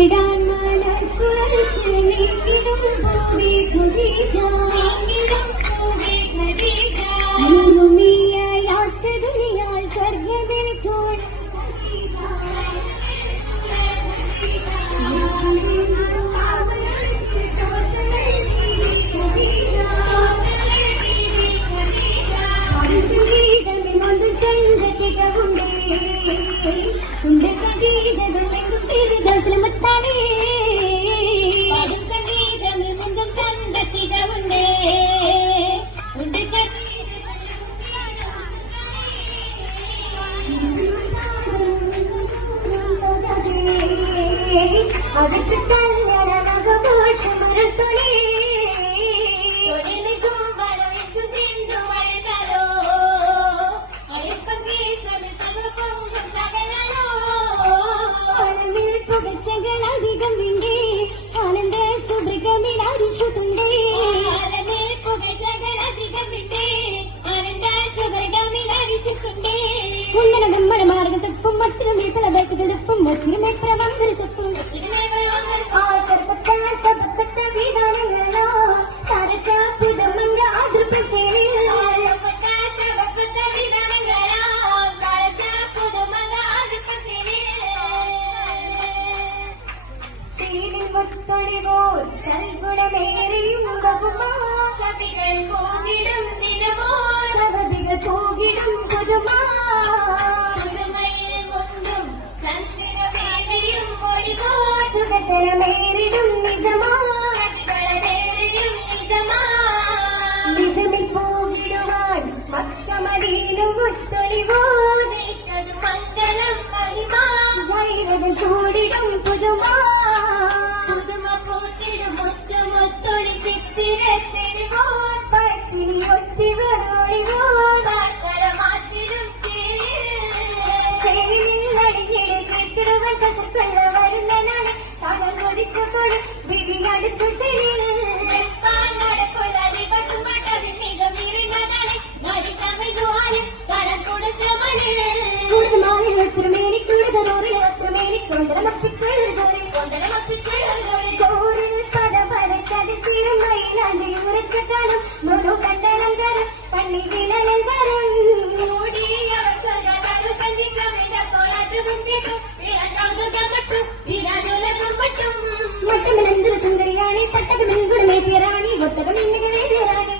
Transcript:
ഇടാൻ മനസ്സുരച്ച് നീക്കിടും ഭൂമി കുതിച്ചോ ಅದಕ್ಕೆ ಕಲ್ಯಾಣ ಮಗಭೂಷ ಮರತೊಳೆ ತೊರೆಲಿಗೂ ಉನ್ನಡ ಗಮ್ಮನ ಮಾರ್ಗ ತುಪ್ಪು ಮತ್ತಿನ ಮೀಸಲ ಬೇಕು ತುಪ್ಪು ಮತ್ತಿನ ಮೆಪ್ಪರ ಬಂದರೆ ತುಪ್ಪು நிஜமா சதிகளமேறியும் நிஜமா நிஜமில் போகிடுவான் மக்கமடியிலும் முத்தொழிவோ நீத்தது மங்களம் மகிமா வைரது சூடிடும் புதுமா புதும பூத்திடும் முத்த முத்தொழி சித்திர தெளிவோன் பத்தினி ஒத்தி வரோடிவோன் பார்க்கட மாற்றிடும் செயலில் அடிக்கிட சித்திரவன் கசக்கள்ள வருந்தனான கடல் கொதிச்சு கொடு விதி அடுத்து செயலில் நடக்குள்ள அலிபத்து మొత్తం అందరూ సుందరిగానే పట్టదు మింగుడు మేపే రాణి గొప్పగా నిండుగా వేసే రాణి